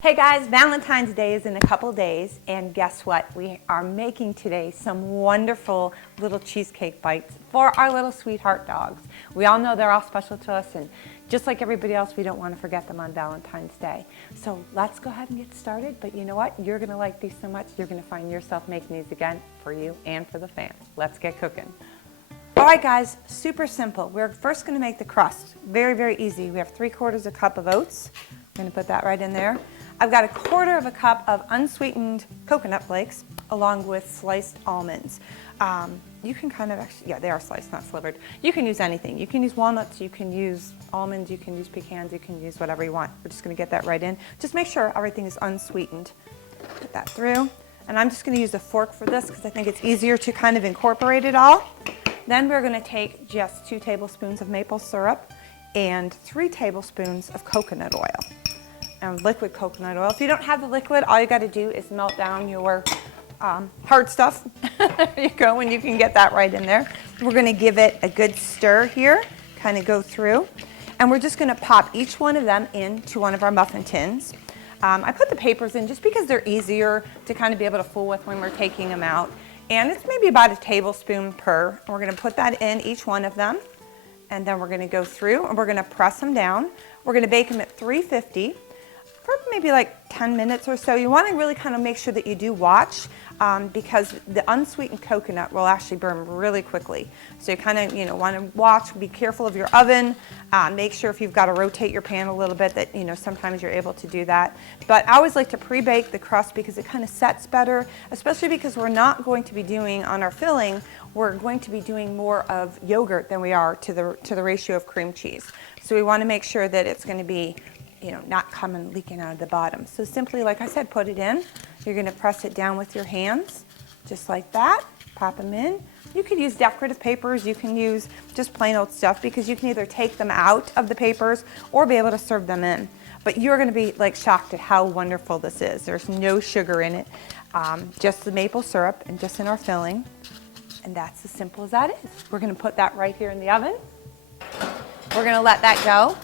Hey guys, Valentine's Day is in a couple days, and guess what? We are making today some wonderful little cheesecake bites for our little sweetheart dogs. We all know they're all special to us, and just like everybody else, we don't want to forget them on Valentine's Day. So let's go ahead and get started, but you know what? You're going to like these so much, you're going to find yourself making these again for you and for the fam. Let's get cooking. All right guys, super simple. We're first going to make the crust. Very, very easy. We have 3/4 cup of oats. I'm going to put that right in there. I've got 1/4 cup of unsweetened coconut flakes along with sliced almonds. You can kind of actually, yeah, they are sliced, not slivered. You can use anything. You can use walnuts, you can use almonds, you can use pecans, you can use whatever you want. We're just going to get that right in. Just make sure everything is unsweetened. Put that through. And I'm just going to use a fork for this because I think it's easier to kind of incorporate it all. Then we're going to take just 2 tablespoons of maple syrup and 3 tablespoons of coconut oil. And liquid coconut oil. If you don't have the liquid, all you got to do is melt down your hard stuff. There you go, and you can get that right in there. We're going to give it a good stir here, kind of go through. And we're just going to pop each one of them into one of our muffin tins. I put the papers in just because they're easier to kind of be able to fool with when we're taking them out. And it's maybe about a tablespoon per. And we're going to put that in each one of them. And then we're going to go through and we're going to press them down. We're going to bake them at 350. For maybe like 10 minutes or so. You want to really kind of make sure that you do watch because the unsweetened coconut will actually burn really quickly. So you kind of want to watch, be careful of your oven, make sure if you've got to rotate your pan a little bit that sometimes you're able to do that. But I always like to pre-bake the crust because it kind of sets better, especially because we're not going to be doing on our filling, we're going to be doing more of yogurt than we are to the ratio of cream cheese. So we want to make sure that it's going to be not coming leaking out of the bottom. So simply, like I said, put it in. You're going to press it down with your hands, just like that. Pop them in. You could use decorative papers. You can use just plain old stuff because you can either take them out of the papers or be able to serve them in. But you're going to be like shocked at how wonderful this is. There's no sugar in it, just the maple syrup and just in our filling. And that's as simple as that is. We're going to put that right here in the oven. We're going to let that go.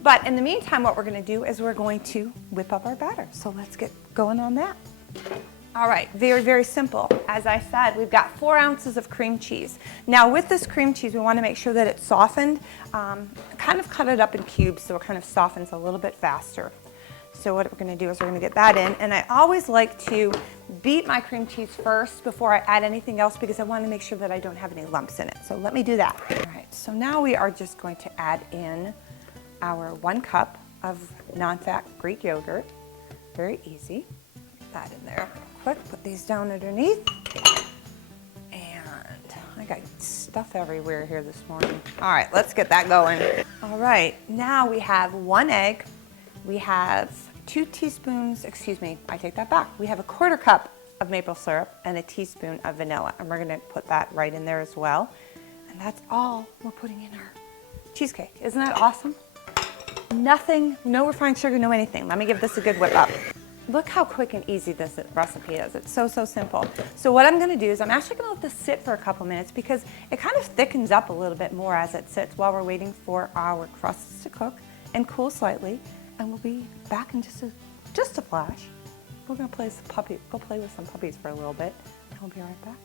But in the meantime, what we're going to do is we're going to whip up our batter. So let's get going on that. All right, very, very simple. As I said, we've got 4 ounces of cream cheese. Now with this cream cheese, we want to make sure that it's softened. Kind of cut it up in cubes so it kind of softens a little bit faster. So what we're going to do is we're going to get that in. And I always like to beat my cream cheese first before I add anything else because I want to make sure that I don't have any lumps in it. So let me do that. All right, so now we are just going to add in our 1 cup of non-fat Greek yogurt. Very easy. Put that in there real quick. Put these down underneath. And I got stuff everywhere here this morning. All right, let's get that going. All right, now we have 1 egg. We have 2 teaspoons, excuse me, I take that back. We have 1/4 cup of maple syrup and a teaspoon of vanilla. And we're gonna put that right in there as well. And that's all we're putting in our cheesecake. Isn't that awesome? Nothing, no refined sugar, no anything. Let me give this a good whip up. Look how quick and easy this recipe is. It's so, so simple. So what I'm going to do is I'm actually going to let this sit for a couple minutes because it kind of thickens up a little bit more as it sits while we're waiting for our crusts to cook and cool slightly. And we'll be back in just a flash. We're going to go play with some puppies for a little bit, and we'll be right back.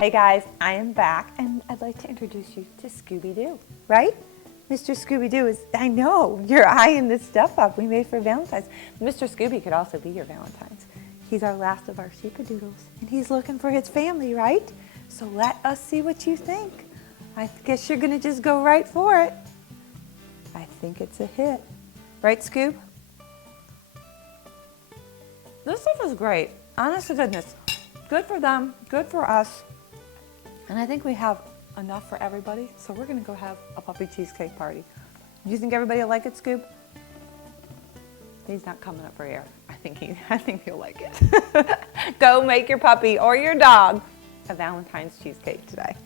Hey guys, I am back and I'd like to introduce you to Scooby-Doo, right? Mr. Scooby-Doo is, I know, you're eyeing this stuff up we made for Valentine's. Mr. Scooby could also be your Valentine's. He's our last of our sheepadoodles and he's looking for his family, right? So let us see what you think. I guess you're gonna just go right for it. I think it's a hit. Right, Scoob? This stuff is great, honest to goodness. Good for them, good for us. And I think we have enough for everybody, so we're gonna go have a puppy cheesecake party. Do you think everybody will like it, Scoob? He's not coming up for air. I think he'll like it. Go make your puppy or your dog a Valentine's cheesecake today.